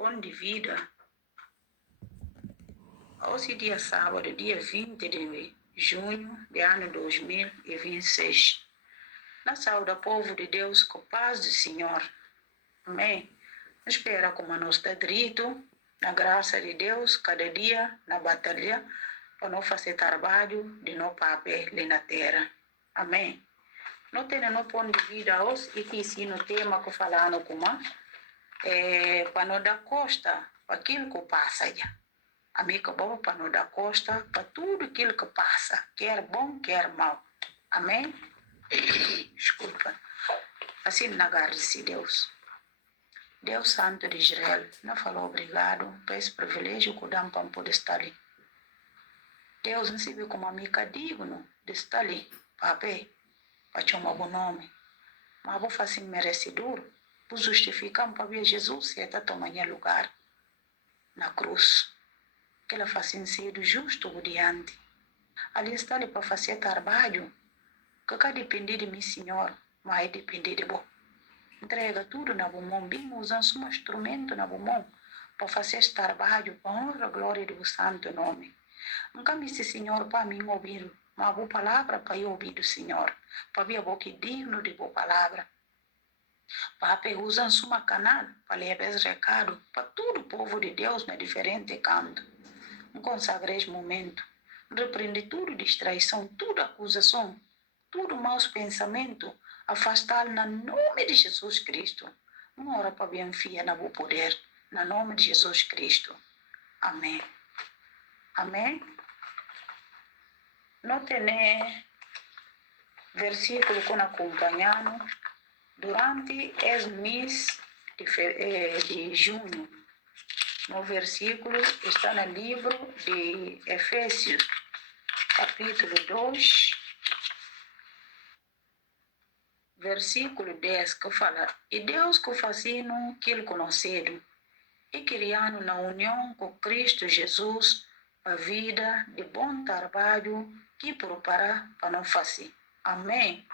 Pão de vida. Hoje, dia sábado, dia 20 de junho de ano 2026. Na saúde, povo de Deus, com paz do Senhor. Amém. Espera como nós está direito, na graça de Deus, cada dia, na batalha, para não fazer trabalho de não papel ali na terra. Amém. Não tem no ponto de vida hoje, e que ensino o tema que falando como para não dar costa para aquilo que passa já. Amigo bom, para não dar costa para tudo aquilo que passa, quer bom, quer mal. Amém? Desculpa. Assim, na graça de Deus. Deus Santo de Israel, não falou obrigado por esse privilégio que dá para poder estar ali. Deus não se vê como amiga digno de estar ali, para chamar o nome. Mas vou fazer merecedor, por justificar para ver Jesus e está tomando lugar na cruz. Que ela faça ser justo o diante. Ali está ali para fazer trabalho, que cada depender de mim, Senhor, mas é depender de você. Entrega tudo na boa mão, bem usando um instrumento na boa mão, para fazer esse trabalho, para honra a glória do santo nome. Nunca me disse, Senhor, para mim ouvir, mas a boa palavra para eu ouvir do Senhor, para ver a boca digno de boa palavra. Para usar uma canal, para levar esse recado, para todo o povo de Deus, na diferente canto. Consagre esse momento, repreende tudo distraição, tudo acusação, tudo maus pensamento, afastá-lo no nome de Jesus Cristo. Uma hora para bem fia na boa poder, no nome de Jesus Cristo. Amém. Amém. Não tem versículo que acompanhando durante esse mês de junho. No versículo está no livro de Efésios, capítulo 2, versículo 10, que fala: E Deus que fazendo que ele conheceram, e criando na união com Cristo Jesus a vida de bom trabalho que prepara para não fazer. Amém.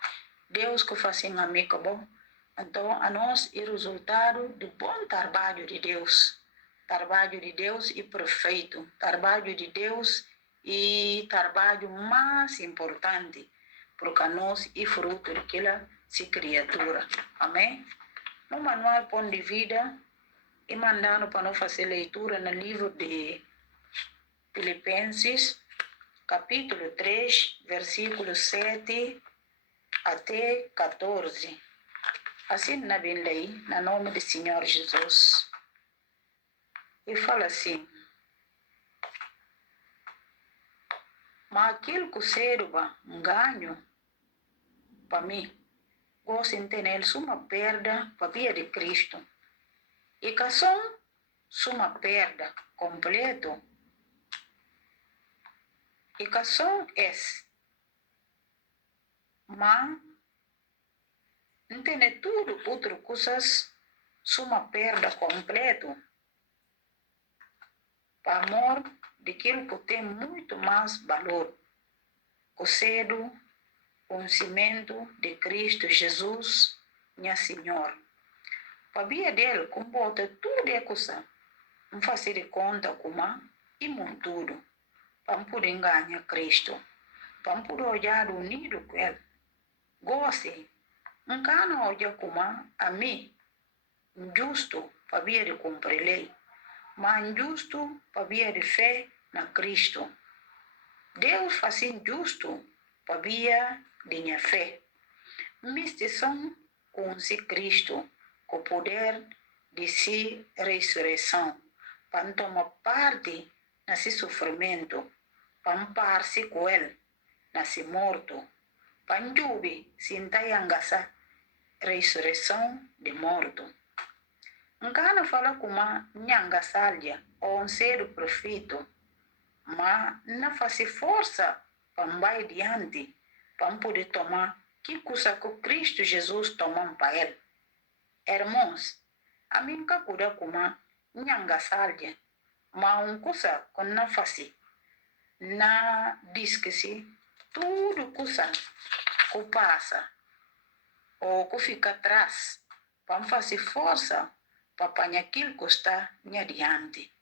Deus que fazendo amigo bom. Então, a nós é o resultado do bom trabalho de Deus. Trabalho de Deus é perfeito. Trabalho de Deus é trabalho mais importante, porque nós é fruto daquela criatura. Amém? No manual Pão de Vida, e mandando para nós fazer leitura no livro de Filipenses, capítulo 3, versículo 7 até 14. Assim na bem lei, no nome do Senhor Jesus. E fala assim: Mas aquilo que serva um ganho para mim, gosto de ter uma perda para a via de Cristo. E que são uma perda completo. E que são esse. Mas não tem tudo outras coisas, uma perda completa. Para amor daquilo que tem muito mais valor. O cedo, conhecimento de Cristo Jesus, minha Senhor. Para via dele, comporta tudo é coisa. Não fazer de conta como e muito tudo. Para poder ganhar Cristo. Para poder olhar unido com ele. Goste. Não quero olhar como a mim. Justo para via de cumprir lei. Mas injusto para via de fé na Cristo. Deus faz injusto para via de minha fé. Misteração com si Cristo, com o poder de si ressurreição, para tomar parte nesse sofrimento, para amparar-se com ele, nesse morto, para jube sinta essa ressurreição de morto. Não fala como nhanga salha ou um ser profeta, mas não faz força para ir adiante, para poder tomar que coisa que Cristo Jesus tomou para ele. Irmãos, a mim nunca cuida como nhanga salha, mas uma coisa que não faz, não diz que se tudo coisa que passa ou que fica atrás, para fazer força para apanhar aquilo que está em adiante,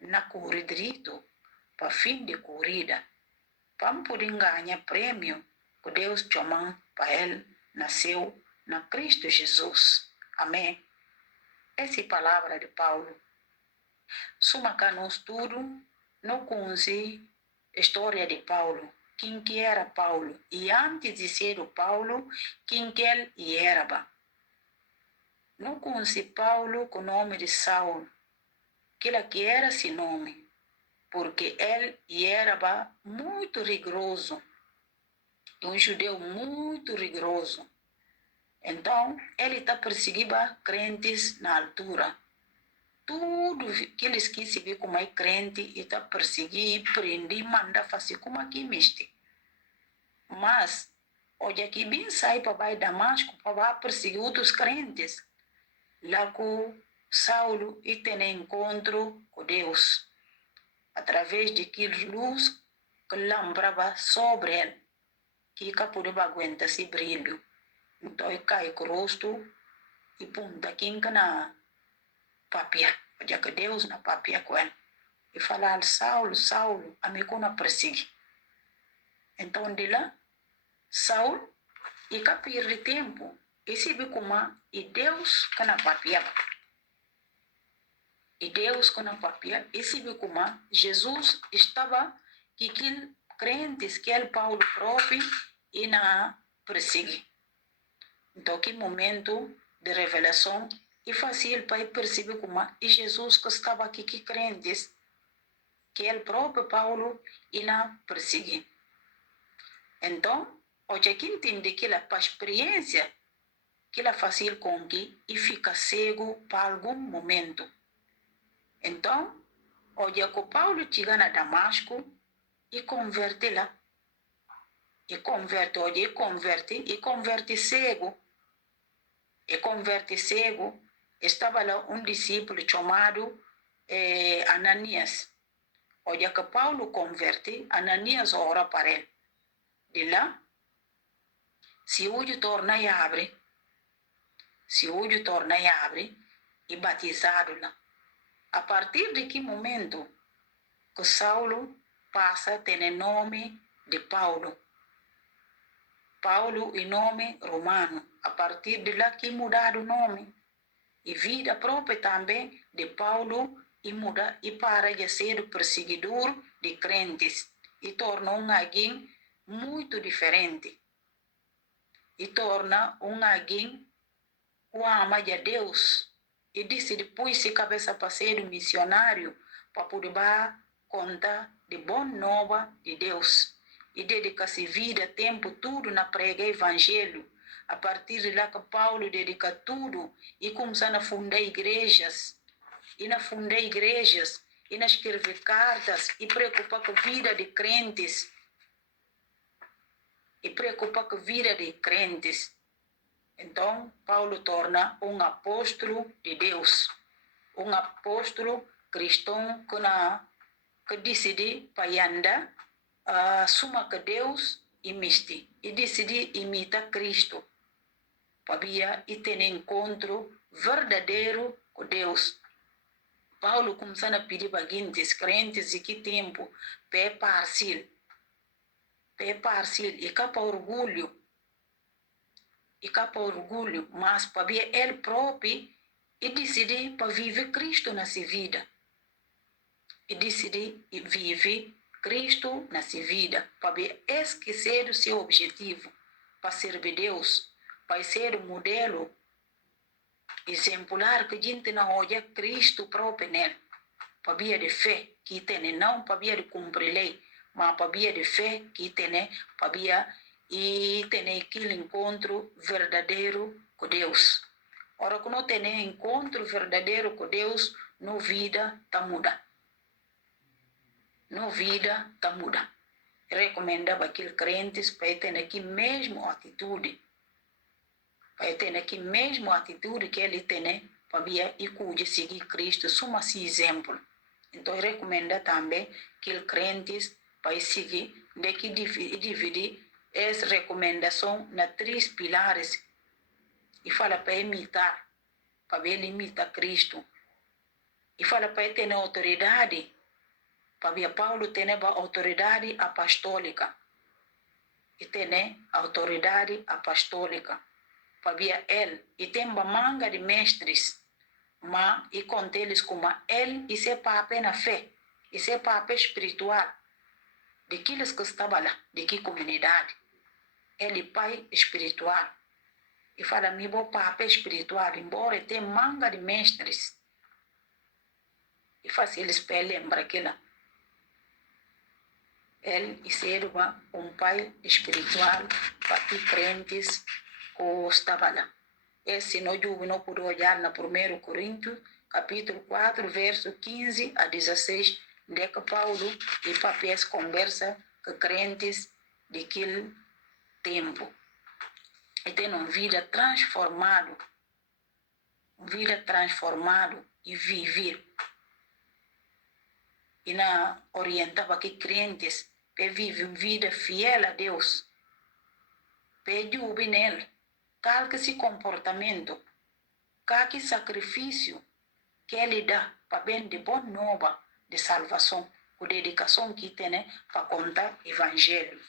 na corrida, para fim de corrida, para poder ganhar prêmio que Deus chamou para ele, nasceu na Cristo Jesus. Amém. Essa é a palavra de Paulo. Suma cá no estudo, não conhece a história de Paulo, quem que era Paulo, e antes de ser o Paulo, quem que ele era. Não conheci Paulo com o nome de Saulo, que ele que era esse nome, porque ele era muito rigoroso, um judeu muito rigoroso. Então, ele está perseguindo crentes na altura. Tudo que eles quis ver como é crente, e está perseguindo, prende, manda fazer como aqui mesmo. Mas, hoje aqui bem sai para vai Damasco para perseguir outros crentes. Lá com Saulo e tem encontro com Deus, através de que luz que lambrava sobre ele, que podia aguentar esse brilho. Então, ele cai com o rosto e punta aqui na papia, já que Deus na papia com ele. E falar, Saulo, Saulo, a mim não persegue. Então, de lá, Saulo, e cá perde tempo, e se vê como e Deus que na papia. E Deus que na papia, e se vê como Jesus estava, que aquele crentes, que ele Paulo próprio, e na persegue. Então, que momento de revelação, e fácil para perceber como e Jesus que estava aqui, que crentes, que ele próprio Paulo, e na persegue. Então, hoje aqui entende que a experiência, que ela fácil com que e fica cego para algum momento. Então, hoje que Paulo chega na Damasco e converte lá. E converte, hoje e converte cego. E converte cego. Estava lá um discípulo chamado Ananias. Hoje que Paulo converte, Ananias ora para ele. De lá, se hoje torna e abre, e batizado lá. A partir de que momento que Saulo passa a ter nome de Paulo. Paulo e nome romano. A partir de lá que mudar o nome. E vida própria também de Paulo e muda e para de ser o perseguidor de crentes. E torna alguém muito diferente. E torna alguém o ama de Deus. E disse depois se cabeça para ser missionário para poder contar de boa nova de Deus. E dedica-se vida, tempo, tudo na prega evangelho. A partir de lá que Paulo dedica tudo e começa a fundar igrejas. E na fundar igrejas, e na escrever cartas, e preocupar com a vida de crentes. E preocupar com a vida de crentes. Então, Paulo torna apóstolo de Deus. Apóstolo cristão que decide para andar, suma que Deus imiste. E decide imitar Cristo. Para e ter encontro verdadeiro com Deus. Paulo começa a pedir para crentes e que tempo, pé parcial. E capa orgulho. Mas para ele próprio e decidir para viver Cristo nessa vida. E decidir viver Cristo nessa vida. Para esquecer o seu objetivo. Para servir Deus. Para ser o modelo exemplar que a gente não olha Cristo próprio nele. Para de fé que tem, não para de cumprir lei, mas para de fé que tem, para e ter aquele encontro verdadeiro com Deus. Ora, quando não tem encontro verdadeiro com Deus, no vida está muda. No vida está muda. Recomendava aqueles crentes para ter aqui mesmo atitude. Para ter aqui mesmo atitude que ele tem, para e cuide seguir Cristo, soma esse exemplo. Então, recomenda também que os crentes para seguir, de que dividir essa recomendação na 3 pilares. E fala para imitar para ele imita Cristo. E fala para ele ter autoridade, para ver Paulo ter autoridade apostólica. E tem autoridade apostólica. Para ver ele. E tem uma manga de mestres. Mas, e conta eles como ele, isso é papel na fé. Isso é papel espiritual. Daqueles que estavam lá, de que comunidade. Ele é pai espiritual. E fala, meu papel espiritual, embora tenha manga de mestres. E faz eles para lembrar que lá. Ele serva pai espiritual para que crentes que estavam lá. Esse não pude olhar na 1 Coríntios, capítulo 4, verso 15 a 16, onde que Paulo e papéis conversa com crentes daquele tempo. E tem uma vida transformada e viver. E orientava que crentes para viver uma vida fiel a Deus. Para jubilar nele. Qualquer esse comportamento, qualquer sacrifício que ele dá para bem de boa nova de salvação, com dedicação que tem para contar o evangelho.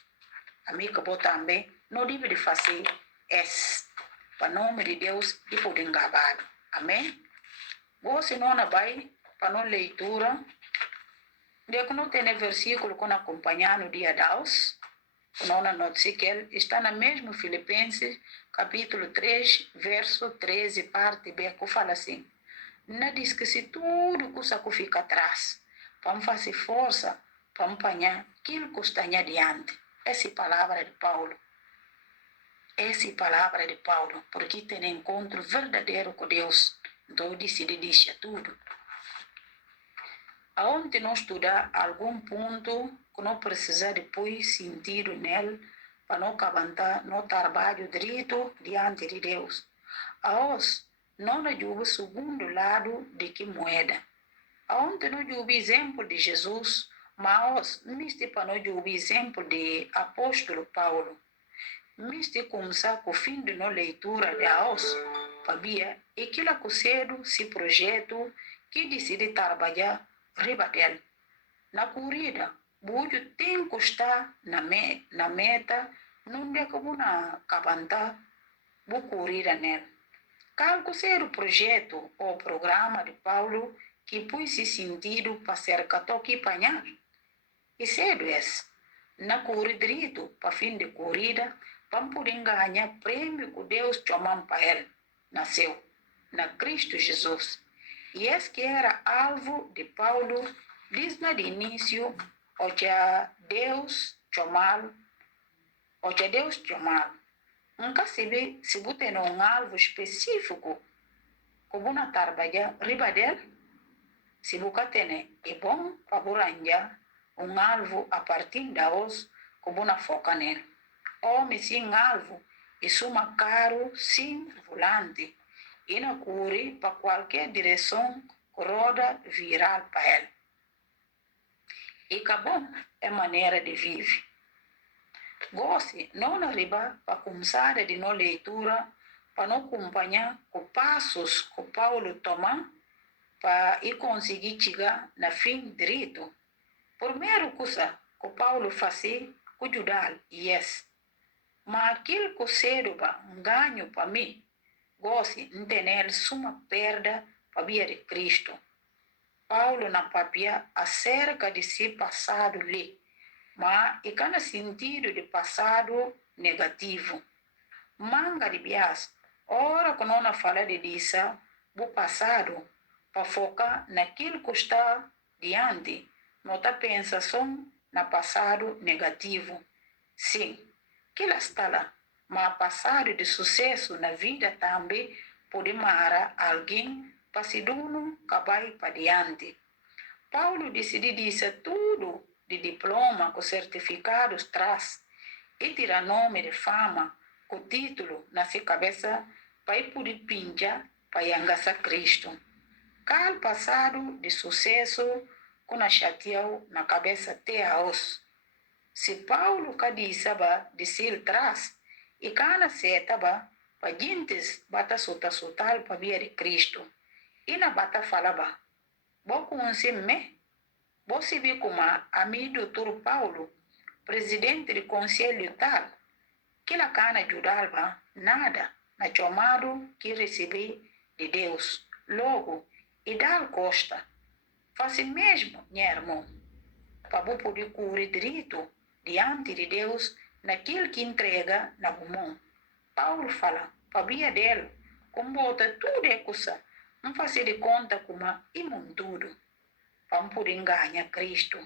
Amigo, eu também não deve fazer isso. Para o nome de Deus e por engabado. Amém? Você não vai para a leitura. De que não tem versículo que acompanhar no dia de hoje, não noticia que ele está na mesma Filipenses, capítulo 3, verso 13, parte B, que fala assim, não diz que se tudo que fica atrás, vamos fazer força para apanhar aquilo que está adiante. Essa é a palavra de Paulo. Essa é a palavra de Paulo, porque tem encontro verdadeiro com Deus. Então eu decidi deixar tudo. Aonde não estudar algum ponto que não precisa depois sentir nele para não acabantar no trabalho direito diante de Deus. Aos não ajuda o segundo lado de que moeda. Aonde não ajuda o exemplo de Jesus, mas miste para não ajuda o exemplo de apóstolo Paulo. Miste começar com o fim de não leitura de aos, para ver aquilo que cedo se projeto que decide trabalhar riba dela. Na corrida, bujo tem que estar na meta, não é que vou acabantar, vou corrida nela. Calco ser o projeto ou programa de Paulo que pôs esse sentido para ser catoque panhar. E cedo esse. Na corrida direito, para fim de corrida, para poder ganhar prêmio que Deus chamou para ele. Nasceu na Cristo Jesus. E esse que era alvo de Paulo, desde o início, onde Deus chamá-lo, nunca se vê se você tem um alvo específico, como na trabalhar riba dele, se você tem, é bom para arranjar um alvo a partir de hoje, como na foca nele. Homem sem alvo, e suma caro sem volante. E não corre para qualquer direção, roda viral para ele. E acabou é maneira de viver. Goste não arribar para começar de não leitura, para não acompanhar os passos que Paulo toma para conseguir chegar na fim direito. Primeiro coisa que Paulo fazia, ajudar, yes. Mas aquilo que serve um ganho para mim, goste de ter suma perda para a vida de Cristo. Paulo na papia acerca de si passado lhe, mas e cada sentido de passado negativo. Manga de bias, ora que não fala de disso, do passado, para focar naquilo que está diante, não está pensando na passado negativo. Sim, que lá está lá. Mas passado de sucesso na vida também pode marar alguém para se dono acabar para diante. Paulo decidiu dizer tudo de diploma com certificados traz e tirar nome de fama com título na sua cabeça para poder pinjar para engaçar Cristo. Cal passado de sucesso com a chateau na cabeça até a os. Se Paulo cadisaba de sil traz, e cana setaba para gentes bata sotal para via de Cristo. E na bata falava, bo conhece me? Bo se vê como amigo Dr. Paulo, presidente do conselho tal, que la cana ajudava nada na chamado que recebi de Deus. Logo, e dal costa, faz mesmo, minha irmã, para poder cumprir direito diante de Deus naquilo que entrega na mão. Paulo fala, para via dele, como bota tudo é coisa, não fazer de conta como imundudo, para poder ganhar Cristo.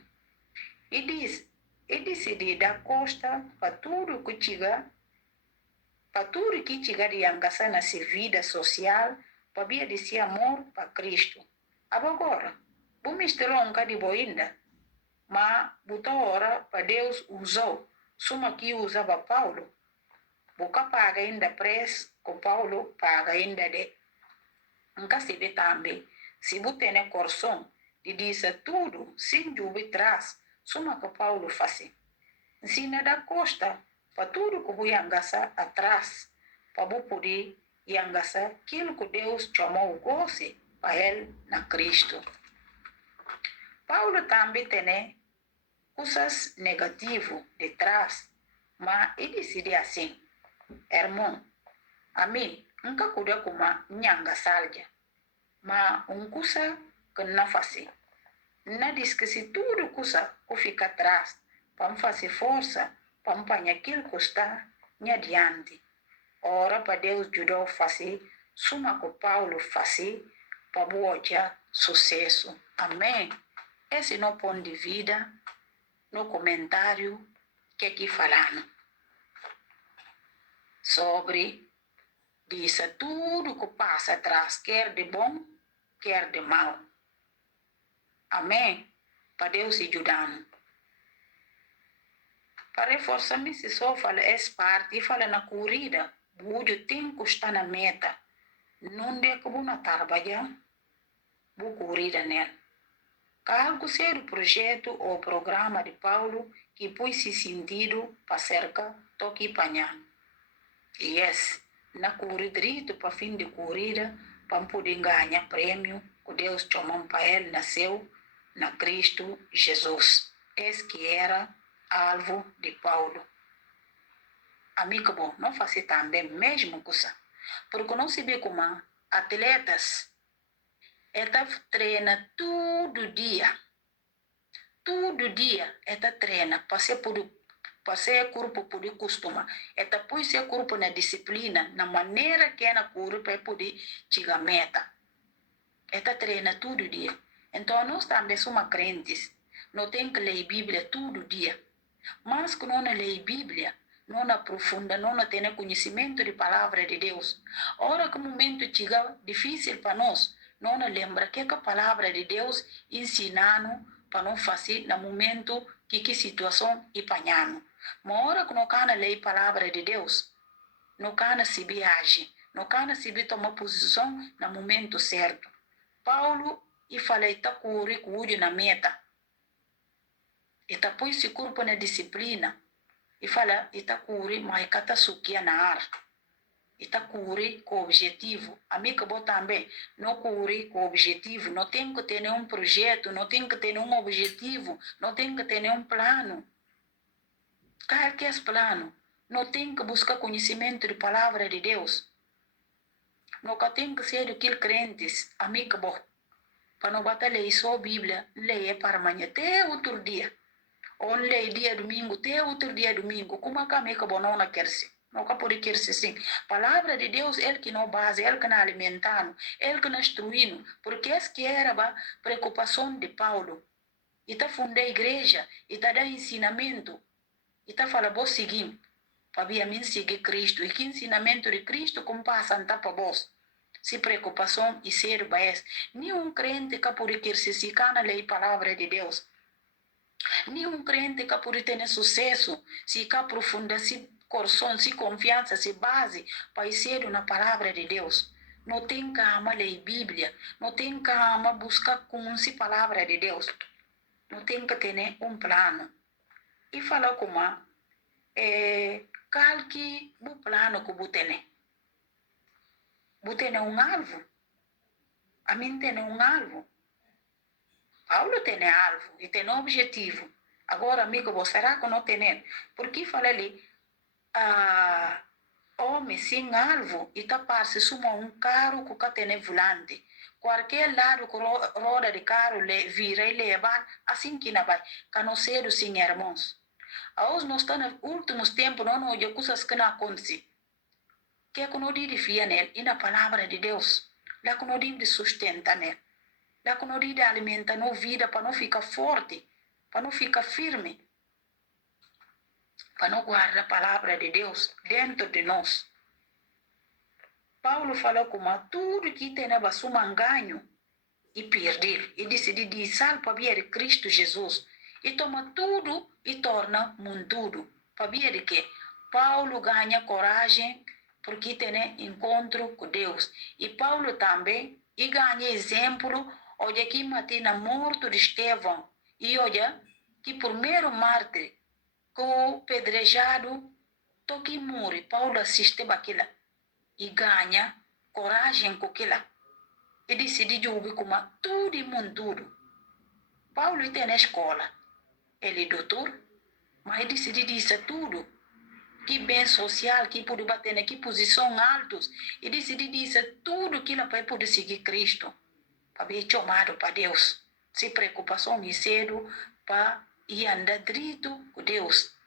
E diz, e decidi dar costa para tudo que chega, para tudo que chega de engaçar na sua vida social, para via de seu amor para Cristo. Agora, vou misturar um bocado de boinda, mas botou hora para Deus usou, suma que usava Paulo, boca paga ainda preço, com Paulo paga ainda de. Nunca se vê também, se você tem coração de dizer tudo, sem dúvida traz, suma que Paulo faz. Ensina da costa, para tudo que você engaçar atrás, para você poder engaçar aquilo que Deus chamou o goce para ele na Cristo. Paulo também tem coisas negativas de trás, mas ele decide assim, irmão, a mim, nunca cuida como nhanga salja, mas coisa que não faz. Não diz que se tudo coisa que fica atrás, para fazer força, para apanhar aquilo que está adiante. Ora, para Deus ajudar a fazer, suma que Paulo faz, para boa sucesso. Amém? Esse é o nosso ponto de vida, no comentário que aqui falando sobre disso tudo que passa atrás, quer de bom, quer de mal. Amém? Para Deus ajudando. Para reforçar, se só fala essa parte e fala na corrida, o tem que estar na meta. Não é que vou trabalhar, vou corrida nela. Algo ser o projeto ou programa de Paulo que pôs esse sentido para cerca toque panhar. Yes, na corrida direito para fim de corrida, para poder ganhar prêmio que Deus chamou para ele, nasceu na Cristo Jesus. Esse que era alvo de Paulo. Amigo bom, não faça também mesmo coisa, porque não se vê como atletas, eles treinam todo dia, treina, passei corpo por costuma, eta põe seu corpo na disciplina, na maneira que é na corpo para poder chegar à meta. Eta treina todo dia. Então nós também somos crentes, não tem que ler Bíblia todo dia, mas que não lê Bíblia, não aprofunda, não tem conhecimento de palavra de Deus. Ora que o momento chega difícil para nós, não lembra que a palavra de Deus ensinando para não fazer no momento que situação é panhando. Mas hora que não cana ler a palavra de Deus, não cana se age, não cana se tomar posição no momento certo. Paulo e falei tá curi na meta. E tá põe esse corpo na disciplina. E fala e tá curi mas cata suquia na ar. E tá curi com objetivo. Amiga bom também, não curi com objetivo, não tem que ter nenhum projeto, não tem que ter nenhum objetivo, não tem que ter nenhum plano. Qual que é esse plano? Não tem que buscar conhecimento de palavra de Deus. Não tem que ser aquele crentes, amiga bom. Para não bater ler só a Bíblia, leia para amanhã até outro dia. Ou leia dia domingo, até outro dia domingo. Como a amiga bom não quer ser. Não pode querer ser assim. Palavra de Deus, ele que não base, ele que não alimentando, ele que não instruindo. Porque essa que era a preocupação de Paulo. E está fundando a igreja, e está dando ensinamento. E está falando, vou seguir. Para mim seguir Cristo. E que ensinamento de Cristo, como passa para vós. Se preocupação e ser baes. Nenhum crente que pode querer se cana ler a palavra de Deus. Nenhum crente que pode ter sucesso se que aprofunda, se coração, se confiança, se base para ser na palavra de Deus. Não tem que amar ler Bíblia, não tem que amar buscar com se palavra de Deus. Não tem que ter um plano. E falar como qual que o plano que você tem. Você tem um alvo. A mim tem um alvo. Paulo tem alvo e tem objetivo. Agora, amigo, será que não tem? Porque fala ali, homem sem alvo e tapar-se suma um carro que tem volante. Qualquer lado que roda de carro vira e leva, assim que não vai. Canoceiro sem irmãos. Aos nós estamos nos últimos tempos, não olha coisas que não acontecem. Que é que não edifica nele? E na palavra de Deus. Lá que não deve sustentar nele. Lá que não deve alimentar a vida para não ficar forte, para não ficar firme, para não guardar a palavra de Deus dentro de nós. Paulo falou como tudo que tem na sua ganho e perder. E decide de salvar para Cristo Jesus. E toma tudo e torna mundudo. Para ver que Paulo ganha coragem porque tem encontro com Deus. E Paulo também e ganha exemplo. Olha que matina morto de Estevão. E olha que primeiro mártir que o pedrejado toque morre. Paulo assiste aquilo e ganha coragem com aquilo. E decide de ouvir como tudo e mundo. Paulo tem na escola. Ele é doutor, mas ele decide disso tudo. Que bem social, que pode bater na que posição altos. E decide disso tudo que ele vai poder seguir Cristo. Para ver chamado para Deus. Se preocupação e cedo para ir andar direito com Deus.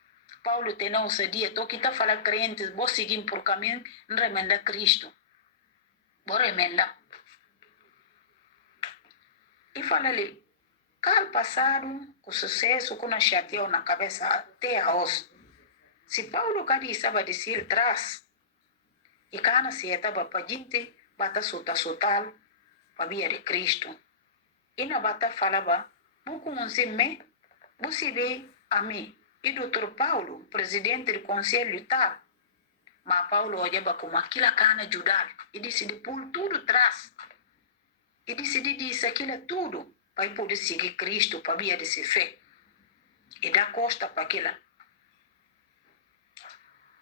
Paulo tem não dia, tô que está falando crentes, vou seguir por caminho, remenda Cristo. Vou remenda. E fala ali, cal passado, com sucesso, com a chateou na cabeça até a osso. Se Paulo cari estava de si atrás, e cana se estava para gente, bata sotal, para via de Cristo. E na bata falava, vou com me, você vê a mim. E doutor Paulo, presidente do conselho tal, mas Paulo olhava como aquilo cana ajudar, e decidi pôr tudo atrás. E decidi disso aquilo tudo, para poder seguir Cristo, para via de ser fé. E dar costa para aquilo.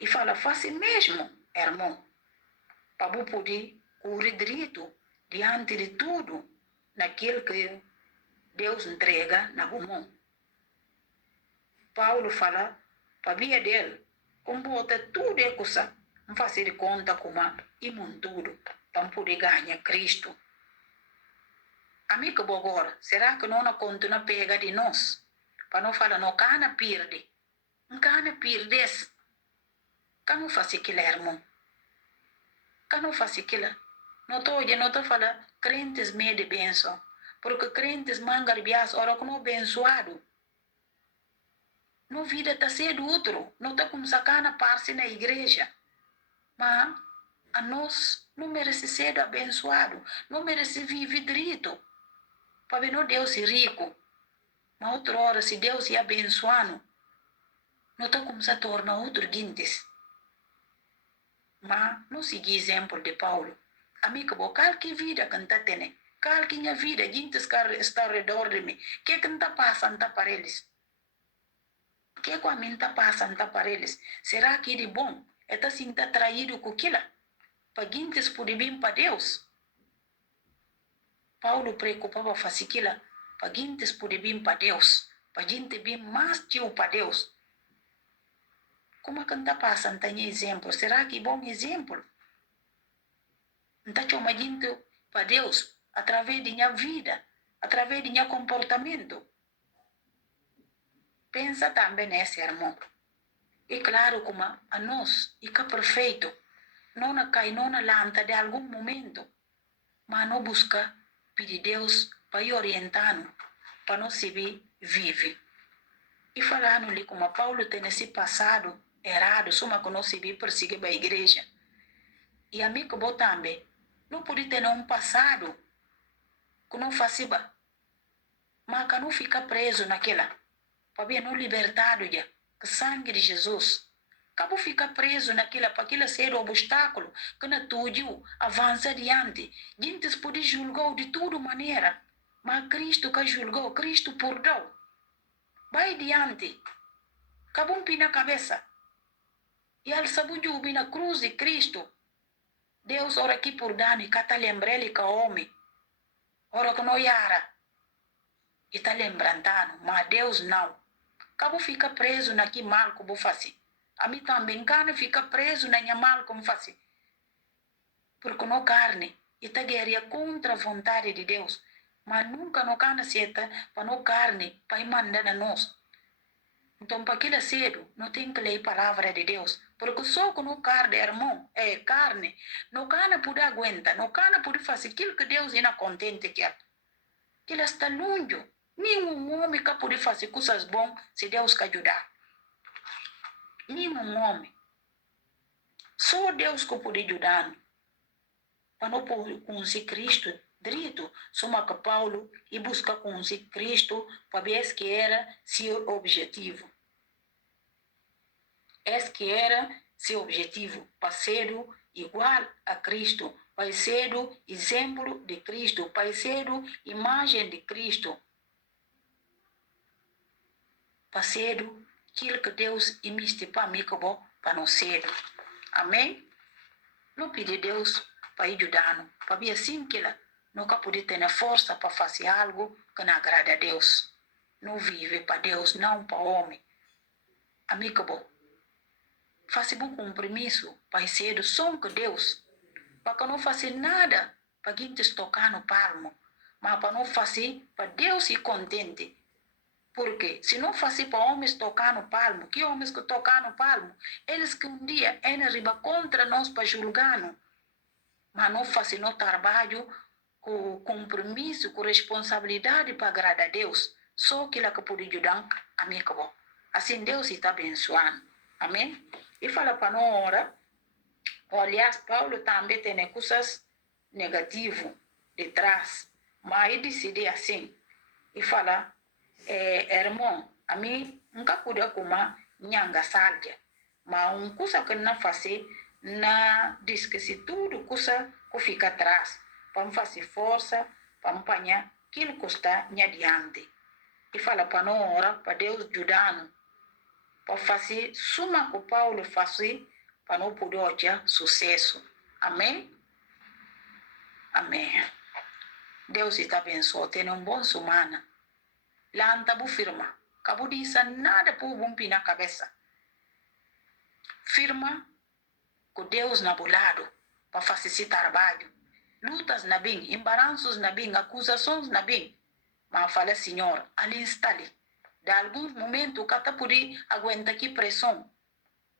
E fala, faça mesmo, irmão, para poder correr direito diante de tudo, naquilo que Deus entrega na mão. Paulo fala, para via dele, como bota tudo é coisa, não fazer de conta como imundo, para poder ganhar Cristo. Amigo agora, será que não continua pega de nós? Para não falar, não cana perde. Não cana perdes. Cano faz aquilo, irmão. Cano faz aquilo. Não estou falando crentes meio de benção. Porque crentes mangarbias, ora que não abençoado. No vida está sendo outro. Não está como sacana parte na igreja. Mas a nós não merece ser abençoado. Não merece viver direito. Para ver no Deus é rico. Mas outra hora, se Deus é abençoado, não está como se torna outro guintes. Mas não segui exemplo de Paulo. Amigo, qualquer vida que está tendo, qualquer vida, gente está ao redor de mim, que está passando para eles? Que a mim está passando para eles? Será que é de bom? Está assim, está traído com aquilo? Para gente poder vir para Deus? Paulo preocupava fazer aquilo, para gente poder vir para Deus, para gente vir mais tio para Deus. Como é que está passando tem exemplo? Será que é bom exemplo? Então, chama gente para Deus através de minha vida, através de meu comportamento. Pensa também nesse irmão. E claro, como a nós, e que é perfeito, não cai, não lanta de algum momento, mas não busca pedir Deus para ir orientando, para não se vive. E falando-lhe como Paulo tem esse passado errado, só que não se vive perseguir a igreja. E amigo bom também, não pode ter um passado que não fazia, mas que não fica preso naquela, para ver não libertado já, que sangue de Jesus. Acabou ficar preso naquela, para aquilo ser o obstáculo que não tudo avança adiante. Gente pode julgar de toda maneira, mas Cristo que julgou, Cristo perdoou. Vai adiante. Acabou um pino na cabeça. E ele sabe na cruz de Cristo. Deus ora aqui por dano e cata lembra ele que homem. Ora que não yara. E tá lembrando, mas Deus não. Cabo fica preso naquele mal que eu vou fazer. A mim também carne fica preso na minha mal como fazer. Porque não carne. E tá guerreia contra a vontade de Deus. Mas nunca não carne seta para não carne para ir mandar a nós. Então, para aquilo cedo, não tem que ler a palavra de Deus. Porque só com o carne, irmão, é carne, não carne pode aguentar, não carne pode fazer aquilo que Deus ainda contente que é. Ele está longe. Nenhum homem que pode fazer coisas boas se Deus que ajudar. Nenhum homem. Só Deus que pode ajudar. Para não conhecer Cristo direito, soma que Paulo e busca conhecer Cristo para ver que era seu objetivo. Esse que era seu objetivo, para ser igual a Cristo, para ser exemplo de Cristo, para ser imagem de Cristo, para ser aquilo que Deus imiste para mim, para não ser. Amém? Não pedir Deus para ajudar, para ver assim que ela nunca pode ter força para fazer algo que não agrada a Deus. Não vive para Deus, não para o homem. Amigo bom. Faça um compromisso para ser som que Deus. Para que não faça nada para quem te tocar no palmo. Mas para não fazer para Deus ir contente. Porque se não fazer para homens tocar no palmo, que homens que tocar no palmo? Eles que um dia riba contra nós para julgar. Mas não fazer no trabalho com compromisso, com responsabilidade para agradar a Deus. Só aquilo que pode ajudar a mim. Assim Deus está abençoando. Amém? E fala para nós, ora, aliás, Paulo também tem coisas negativas de trás, mas ele decide assim, e fala, irmão, a mim nunca pude comer nhanga salga, mas coisa que não fazer, não diz que se tudo coisa que fica atrás, para fazer força, para apanhar aquilo que está adiante. E fala para nós, ora, para Deus ajudar-nos, para fazer suma que Paulo fazia para não poder ter sucesso. Amém? Amém. Deus está abençoado. Tenha bom semana. Lá não está firma. Acabou de dizer nada por bumpi na cabeça. Firma com Deus na lado para fazer esse trabalho. Lutas na bem, embaraços na bem, acusações na bem. Mas fala, Senhor, ali está ali. De algum momento, cada poder aguenta aqui pressão.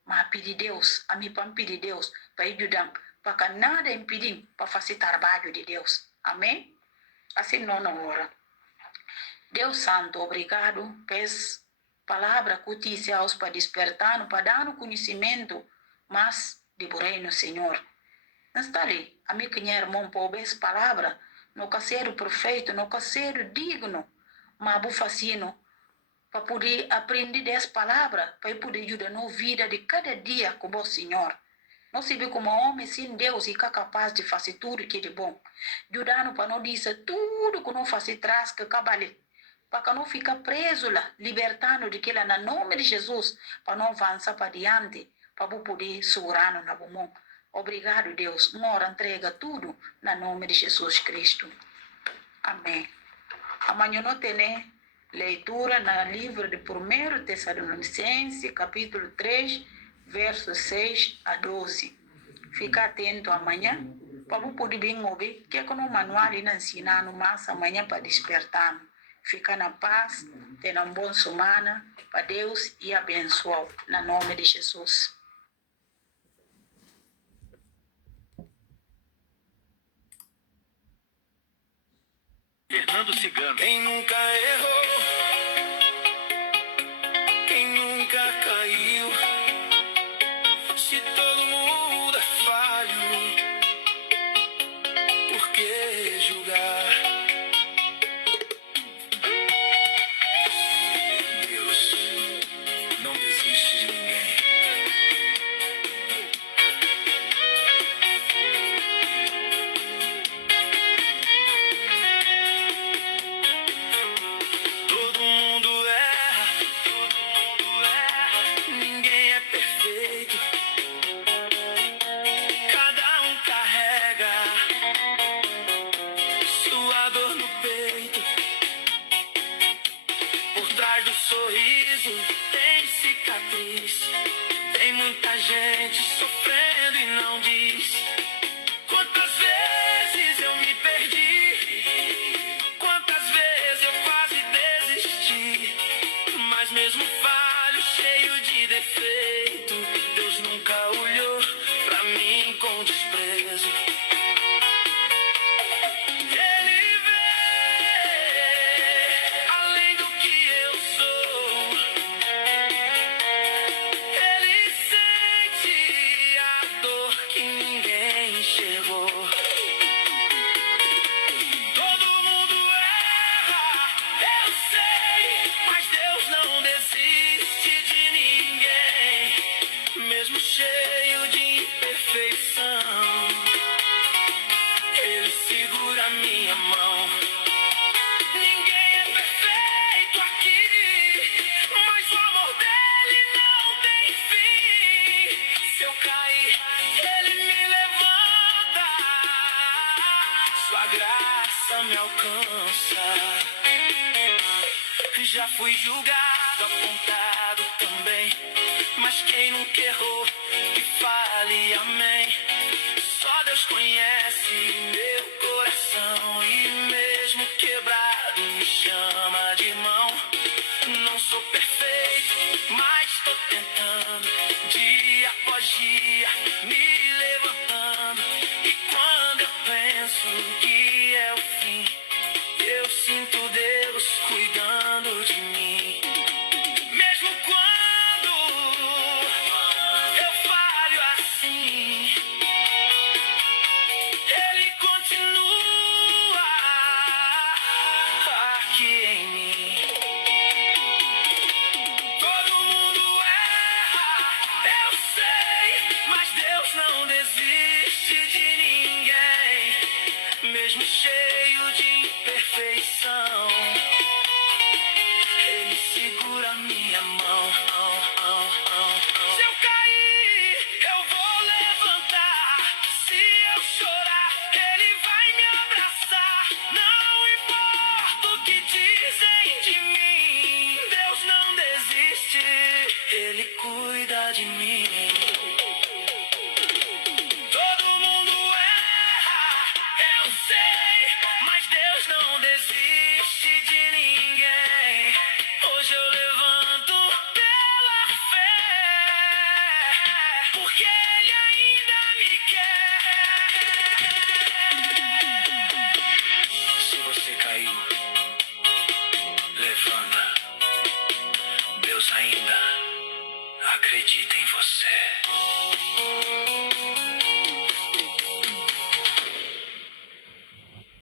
Mas pedir Deus, a mim para pedir Deus, para ajudar, para que nada impedir para fazer trabalho de Deus. Amém? Assim não na hora. Deus Santo, obrigado pelas palavras que disse aos para despertar, para dar conhecimento, mas de reino, Senhor. Não está ali, a mim que é irmão, para ouvir essa palavra, não quer ser perfeito, não quer ser digno, mas vou fazer para poder aprender dessa palavra, para poder ajudar na vida de cada dia com o Senhor. Não se vê como homem sem Deus e que é capaz de fazer tudo que é de bom. Ajudando para não dizer tudo que não fazer traz que cabale. Para que não ficar preso lá, libertando de que lá, no nome de Jesus, para não avançar para diante, para poder segurar no bom. Obrigado, Deus. Mora, entrega tudo no nome de Jesus Cristo. Amém. Amanhã não tem leitura no livro de 1 Tessalonicenses, capítulo 3, versos 6 a 12. Fica atento amanhã, para poder bem ouvir o que é que no manual está ensinando mais amanhã para despertar. Fica na paz, tenha uma boa semana, para Deus e abençoe, no nome de Jesus. Fernando Cigano. Quem nunca errou, quem nunca caiu, se todo mundo é falho, por que julgar? Deus não desiste de ninguém. Todo mundo erra, ninguém é perfeito. Cada um carrega sente sofrendo e não diz. Quantas vezes eu me perdi, quantas vezes eu quase desisti, mas mesmo falho, cheio de defeito, Deus nunca olhou pra mim com desprezo. Ele vê além do que eu sou, ele sente a dor que ninguém enxergou. Todo mundo erra, eu sei, mas Deus não desiste de ninguém, mesmo cheio de imperfeição. Ele segura minha mão. Ninguém é perfeito aqui, mas o amor dele não tem fim. Se eu cair, ele me levanta, sua graça me alcança. Já fui julgado, apontado também, mas quem nunca errou, que fale amém. Só Deus conhece meu coração e mesmo quebrado me chama de irmão. Não sou perfeito, mas tô tentando, dia após dia, me levantando. E quando eu penso que é o fim, eu sinto Deus cuidando de mim. Mesmo quando eu falho assim, ele continua aqui em mim. Todo mundo erra, eu sei, mas Deus não desiste de ninguém, mesmo cheio de imperfeição. Ele segura minha mão. Se eu cair, eu vou levantar. Se eu chorar, ele vai me abraçar. Não importa o que dizem de mim, Deus não desiste, ele cuida de mim. Todo mundo erra, eu sei, mas Deus não desiste de ninguém. Hoje eu levanto pela fé, porque Ele ainda me quer. Se você cair, levanta. Deus ainda acredita em você.